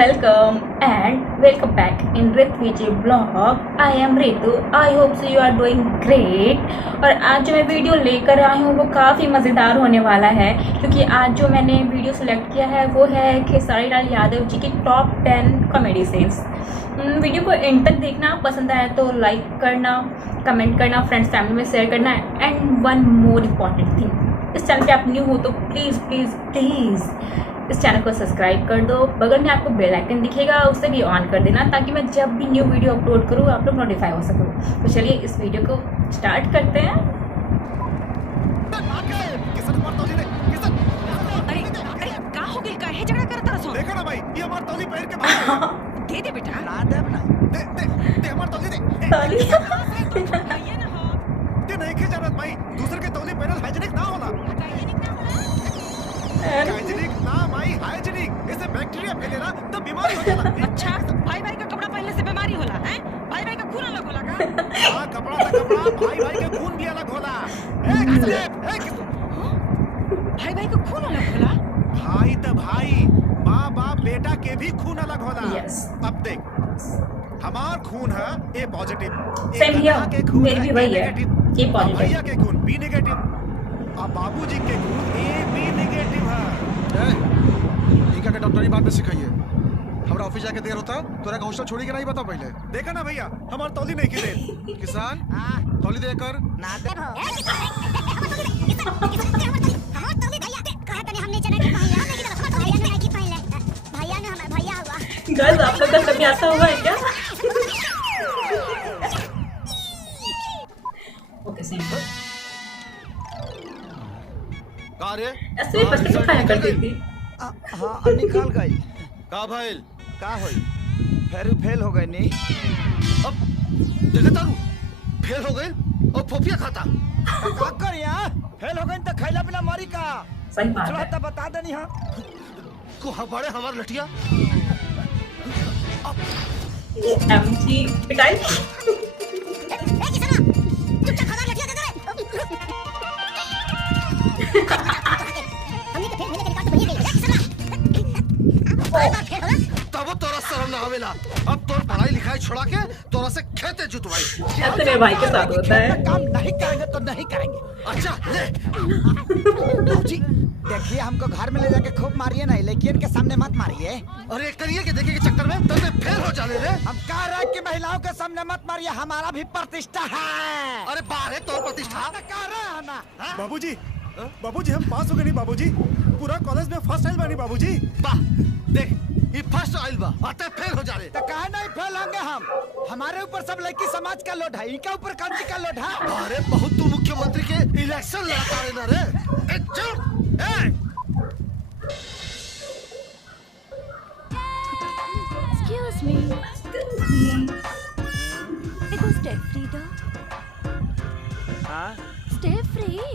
welcome and welcome back in Ritu Vijay blog. I am Ritu. I hope so you are doing great. और आज जो मैं video लेकर आई हूँ वो काफ़ी मज़ेदार होने वाला है, क्योंकि आज जो मैंने वीडियो सेलेक्ट किया है वो है खेसारी लाल यादव जी की टॉप 10 कॉमेडी सीन्स। वीडियो को एंड तक देखना, पसंद आया तो लाइक करना, कमेंट करना, फ्रेंड्स फैमिली में शेयर करना। And one more important thing, इस चैनल पे आप न्यू हो तो प्लीज़ प्लीज़ प्लीज़ इस चैनल को सब्सक्राइब कर दो। बगल में आपको बेल आइकन दिखेगा, उसे भी ऑन कर देना ताकि मैं जब भी न्यू वीडियो अपलोड करूँ आप लोग नोटिफाई हो सको। तो चलिए इस वीडियो को स्टार्ट करते हैं। अरे का हो गइल, काहे झगड़ा करत रहो? देखा ना भाई, ये हमार तौली पैर के भाग दे दे बेटा, ना दे ना, दे हमार तौली दे। तौली ये ना हो ते नहीं के जानत भाई, दूसरे के तौली पहनल हाइजीनिक ना होला। हाइजीनिक ना भाई, हाइजीनिक इससे बैक्टीरिया फैलेला तो बीमारी हो जाला। अच्छा, भाई भाई का कपड़ा पहनने से बीमारी होला है? भाई भाई का खून अलग होला का? हां, कपड़ा तो कपड़ा, भाई भाई के खून भी अलग होला। भाई भाई का खून अलग होला? भाई तो भाई, माँ बाप बेटा के भी खून अलग होला। Yes. अब देख, हमार खून है ए पॉजिटिव, सेम हियर, मेरी भी वही है, ये पॉजिटिव। भैया के खून बी नेगेटिव, और बाबूजी के खून ए बी नेगेटिव है। इनका के डॉक्टरी बात में सिखाइए। हमरा ऑफिस जाके देर होता, तोरा का हॉस्टल छोड़ी के नहीं बता पहले। देखा ना भैया, हमार तौली नहीं खिले। किसान तौली देकर ना दे। गर्ल्स आप लोग का कभी ऐसा हुआ है क्या? Okay simple. का रे ऐसे ही बच्चे को खाया करती थी। हाँ निकाल गई। का भइल का होई? फेल हो गई नी। अब देखे तारू फेल हो गई और फोफिया खाता। का कर यार, फेल हो गई तो खैला पिला मारी का। सही बात चलो है। तो बता देनी। हाँ को हमारे हमार लठिया एमजी पिटाई। तब तोरा शर्म ना आवेला। अब तोर पढ़ाई लिखाई छोड़ा के तोरा से खेते जुतवाई। ऐसे मेरे भाई के साथ होता है। काम नहीं करेंगे तो नहीं करेंगे। अच्छा ले जी देखिए, हमको घर में ले जाके खूब मारिए ना, लेकिन के सामने मत मारिए। अरे करिए के देखे के चक्कर में तने फेल हो जाने रे। हम कह रहे हैं कि महिलाओं के सामने मत मारिए, हमारा भी प्रतिष्ठा है। अरे बाहर है तोर प्रतिष्ठा। कह रहे हैं ना। बाबूजी, बाबूजी हम पास हो गए नहीं बाबूजी, पूरा कॉलेज में फर्स्ट आइल बानी बाबूजी। वाह देख, ये फर्स्ट आइल बा, आते फेल हो जा रे। तो कहे नहीं फेल होंगे हम? हमारे ऊपर सब लड़की समाज का लोड है, इनका ऊपर कौन सी का लोड है? अरे बहुत तू मुख्यमंत्री के इलेक्शन लड़ा रहे ना रे। ए चुप ए Excuse me. It was step free though. हाँ Step free.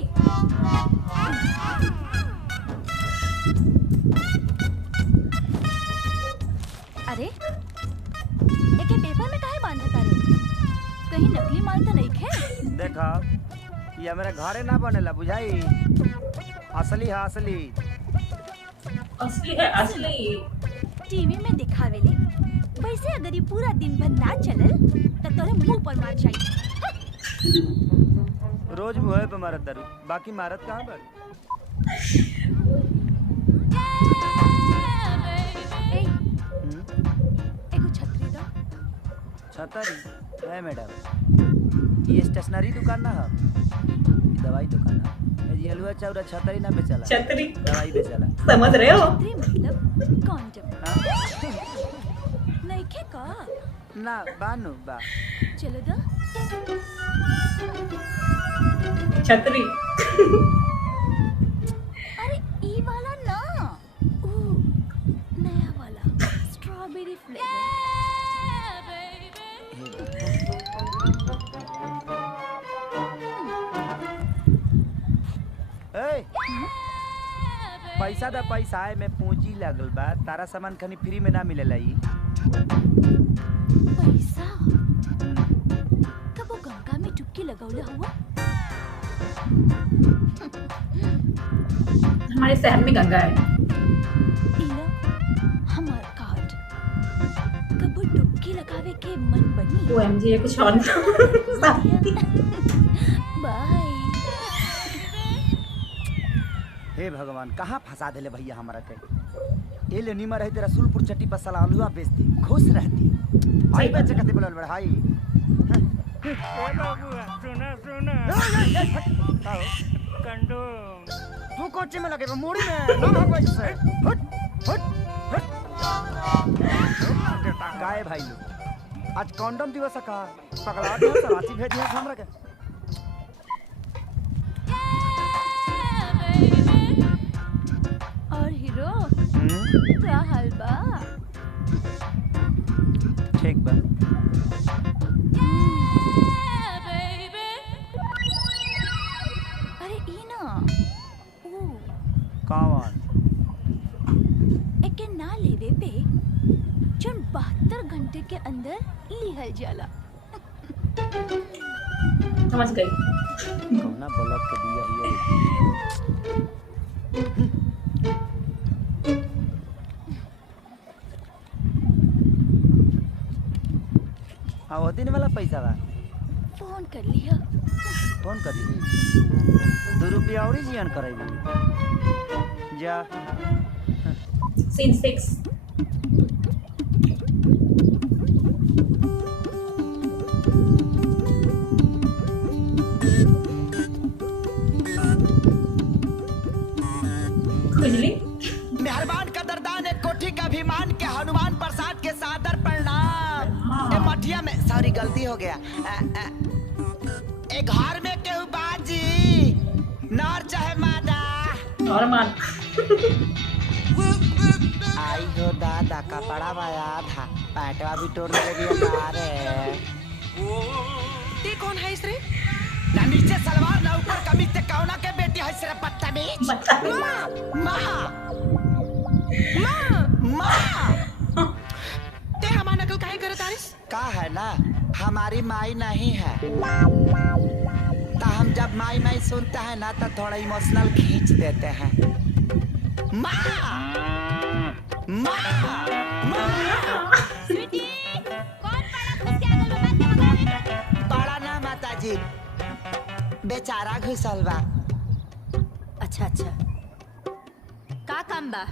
अरे एके पेपर में काहे बांधा तारे? कहीं नकली माल तो नहीं खे? देखा, ये हमारे घरे ना बनेला, बुझाई? असली है असली। असली है असली। टीवी में दिखावेले, वैसे अगर ये पूरा दिन भर ना चलल तो तोरे मुंह पर मार जाई। रोज मुँह पे मारत दारू, बाकी मारत कहाँ बड़? ए, एगो छतरी दो। छतरी है मैडम, ये स्टेशनरी दुकान ना है, ये दवाई दुकान है। ये हलवा चाउरा छतरी ना बेचला, छतरी दवाई बेचला। समझ रहे हो? छतरी मतलब कॉन्डम। हाँ? नहीं खे का? ना बानू बा। चलो दो। छतरी। अरे ई वाला ना, ओ नया वाला स्ट्रॉबेरी फ्लेवर। ए, पैसा दा पैसा है में पूंजी लागल बा, तारा सामान खनी फ्री में ना मिलेला। ई पैसा कबो गंगा में डुबकी लगौले हुआ? हमारे शहर में गंगा है। इला हमार कार्ड। दिखावे के मन बनी। OMG ये कुछ और बाय। हे भगवान, कहाँ फंसा देले भैया हमारा के। ये ले नीमा रहते रसूलपुर चट्टी पर साला आलूआ बेचती, खुश रहती। भाई बेच कते बोलल बड़ भाई। ए बाबूआ सुना सुना कंडोम तू कोची में लगे मोड़ी में ना भगवाई से। हट हट हट। गाय भाई लोग आज कंडोम दिवस का पकड़ा दिया तो रांची भेज दिया हमरा के। और हीरो क्या हाल बा? ठीक बा। अरे ई ना ओ कौन एके ना लेवे पे जन 72 घंटे के अंदर लिहल जाला। समझ गई। कौना ब्लॉक के दिया हियो। हाँ वो दिन वाला पैसा बा फोन कर लिया। फोन कर दी 2 रुपया और जियान करेगी जा। सीन 6 खुजली। मेहरबान कदरदान एक कोठी का अभिमान के हनुमान प्रसाद के सादर प्रणाम। ए मठिया में सॉरी गलती हो गया। एक घर में केहू बाजी नर चाहे मादा। और मान आई हो दादा कपड़ा बाया था पैटवा भी तोड़ दे दिया रे। ये कौन है इस रे? ना नीचे सलवार ना ऊपर कमीज ते कौना के बेटी है सिर्फ बदतमीज। माँ माँ ते हमार नकल काहे करत आरिस? का है ना हमारी माई नहीं है तो हम जब माई माई सुनते हैं ना तो थोड़ा इमोशनल खींच देते हैं। माँ माँ स्वीटी कौन पड़ा खुद के आगल में बात मगावे? बड़ा ना माता जी बेचारा घुसल बा। अच्छा अच्छा का काम बा?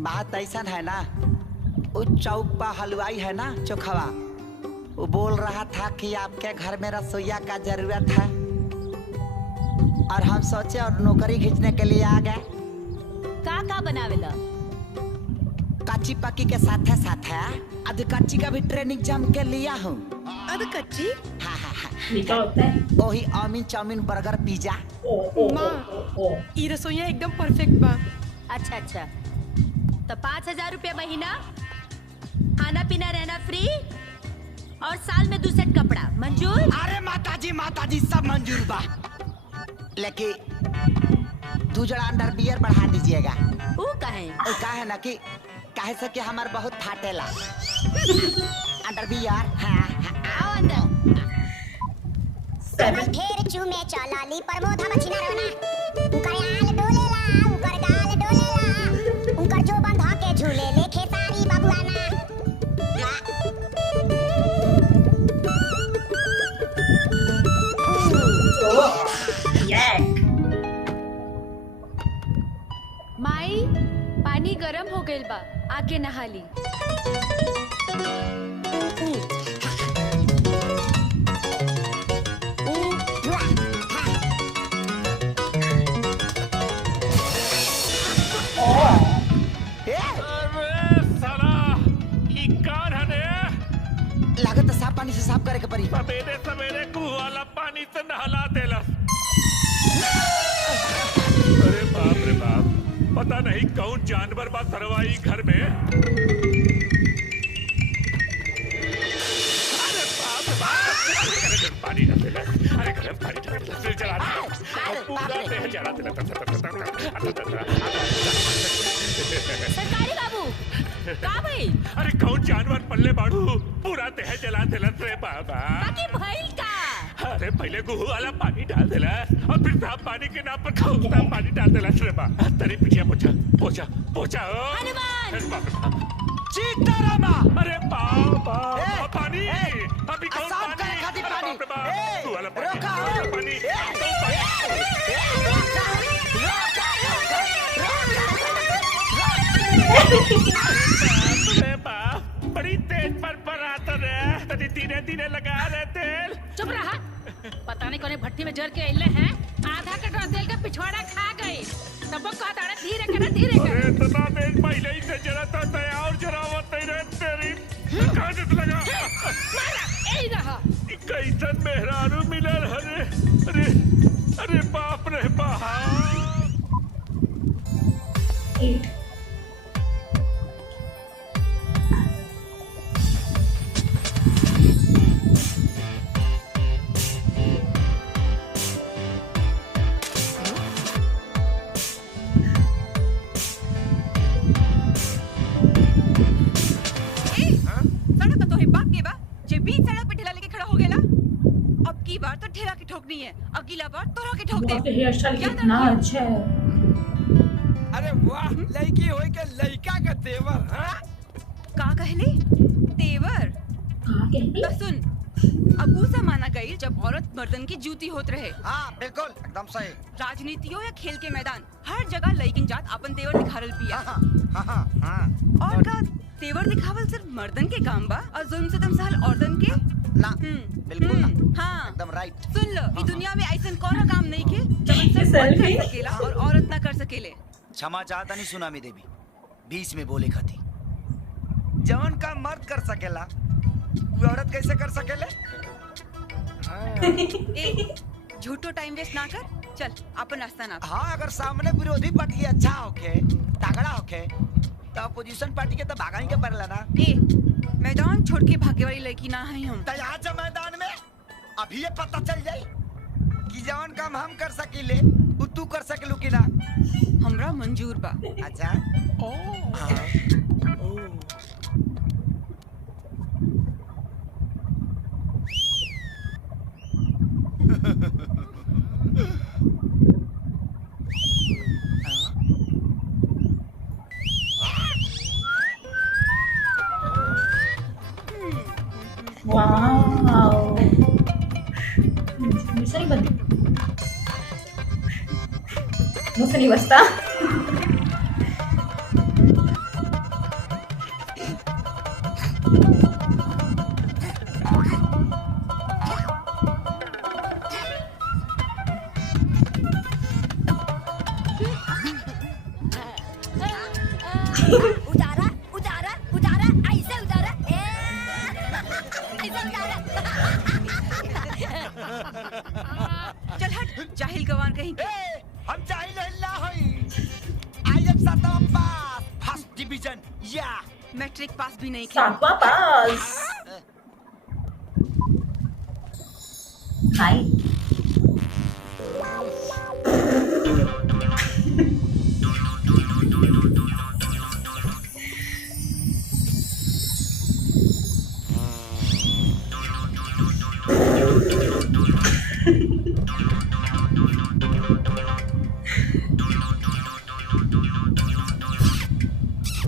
बात ऐसा है ना वो चौक पर हलवाई है ना चोखवा वो बोल रहा था कि आपके घर में रसोईया का जरूरत है और हम सोचे और नौकरी खींचने के लिए आ गए। का बनावेला? कच्ची पक्की के साथ है अध कच्ची का भी ट्रेनिंग जम के लिया हूँ। अद कच्ची? हाँ हाँ हाँ ये क्या होता है? वही आमिन चाउमीन बर्गर पिज्जा। माँ ई रसोईया एकदम परफेक्ट बा। अच्छा अच्छा तो 5000 रुपया महीना, खाना पीना रहना फ्री और साल में 2 सेट कपड़ा मंजूर? अरे माता जी सब मंजूर बा लेकिन 2 जड़ा अंडर बियर बढ़ा दीजिएगा। वो कहे का है ना कि काहे से कि हमार बहुत फाटेला अंडर बियर। हाँ आओ अंदर। ढेर चूमे चलाली प्रमोद हम छिना रहना उनकर आल डोलेला उनकर गाल डोलेला उनकर जो बंधा के झूले ले खेसारी बबुआना। माई पानी गरम हो गइल बा आके नहा ली। लागत साफ पानी से साफ करे के पड़ी। सवेरे सवेरे कुआं वाला पानी से नहला देला। अरे बाप रे बाप, पता नहीं कौन जानवर बा सरवाई घर में। अरे बाप रे बाप, अरे पानी न देला, अरे गरम पानी डाल फिर जला दे और पूरा देह जला देला। सरकारी बाबू का भाई? अरे कौन जानवर पल्ले बाड़ू पूरा देह जला देला रे बाबा। बाकी भइल का? अरे पहले गुहू वाला पानी डाल देला और फिर साफ पानी के नाम पर खौफता पानी डाल देला रे बा। तेरी पीछे पोछा पोछा पोछा। हनुमान सीतारामा अरे बाबा ए, पानी ए, अभी कौन साफ पानी करे खातिर अरे पानी। बाप रे बाप, ए, तू वाला पानी, रोका तू हो। वाला पानी, ए, तू पानी। अरे बाप बड़ी तेज पर आता रे तनी धीरे धीरे लगा रे तेल। चुप रहा। पता नहीं कोने भट्टी में जर के अइले हैं, आधा कटोरा तेल का पिछवाड़ा खा गई। तब वो कहता है धीरे कर धीरे कर। अरे इतना तेज पहले ही से जरा था तया और जरा मत रे तेरी कहाँ से लगा। मारा यही रहा। कैसन मेहरारू मिलल हरे अरे अरे बाप रे बाप। सड़क तो है बाप के बा जे बीच सड़क पे ठेला लेके खड़ा हो गेला। अब की बार तो ठेला के ठोकनी है, अगला बार तोरा के ठोक दे। हेयर स्टाइल कितना अच्छा है। अरे वाह लड़की होए के लड़का का तेवर हाँ? का कहले तेवर कहाँ कहती? तो सुन, अब ऊ जमाना गई जब औरत मर्दन की जूती होत रहे। हाँ बिल्कुल एकदम सही। राजनीति हो या खेल के मैदान, हर जगह लड़किन जात अपन तेवर दिखारल पिया। हाँ हाँ हाँ और का तेवर दिखावल सिर्फ मर्दन के काम बा और जुल्म से तमसाल औरतन के ना बिल्कुल ना हाँ एकदम राइट। सुन लो, ई दुनिया में ऐसा कौन काम नहीं के जब सिर्फ मर्द कर सकेला और औरत ना कर सकेले। क्षमा चाहता नहीं सुनामी देवी, बीच में बोले खाती। जवन का मर्द कर सकेला वो औरत कैसे कर सकेले? ए, झूठो टाइम वेस्ट ना कर, चल अपन रास्ता ना। हाँ अगर सामने विरोधी पार्टी अच्छा होके तगड़ा होके तो अपोजिशन पार्टी के तो भागा ही के पड़ेला ना। ए, मैदान छोड़ के भागे वाली लड़की ना है हम। तो यहाँ जब मैदान में अभी ये पता चल जाए कि जवन काम हम कर सकीले वो तू कर सकेलू कि ना। हमरा मंजूर बा। अच्छा वाओ मुझसे नहीं बनती, मुझसे नहीं बचता। उतारा उतारा उतारा ऐसे उतारा ऐसे उतारा। चल हट जाहिल गवान कहीं के। हम जाहिल हल्ला हई। आई एम सातवां पास फर्स्ट डिवीजन या मैट्रिक पास भी नहीं किया। सातवां पास। हाय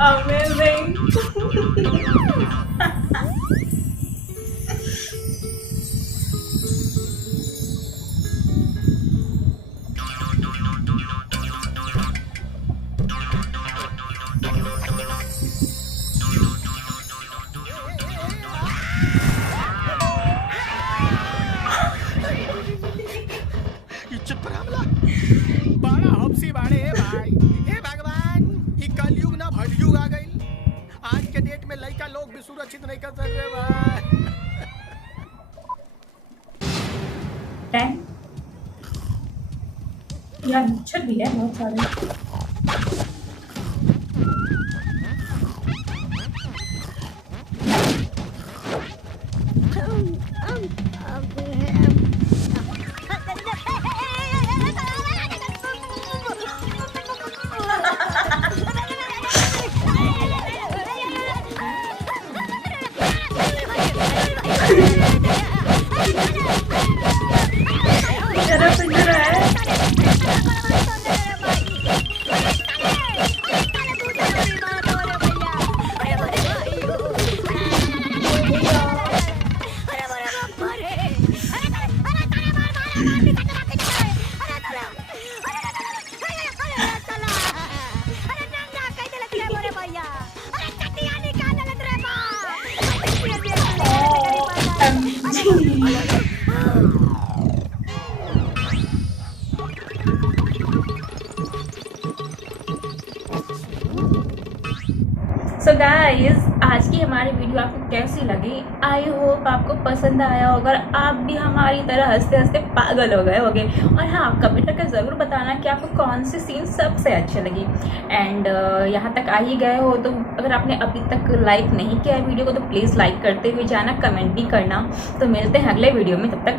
amazing. बड़ा हपसी बाड़े हे भाई। हे भगवान ई कलयुग ना भटयुग आ गई। आज के डेट में लड़का लोग भी सुरक्षित नहीं कर सकते भाई। यार मच्छर भी है बहुत सारे। सो गाइस, आज की हमारी वीडियो आपको कैसी लगी? आई होप आपको पसंद आया होगा और आप भी हमारी तरह हंसते हंसते पागल हो गए होंगे। और हाँ, कमेंट करके ज़रूर बताना कि आपको कौन सी सीन सबसे अच्छी लगी। एंड यहाँ तक आ ही गए हो तो अगर आपने अभी तक लाइक नहीं किया है वीडियो को तो प्लीज़ लाइक करते हुए जाना, कमेंट भी करना। तो मिलते हैं अगले वीडियो में, तब तक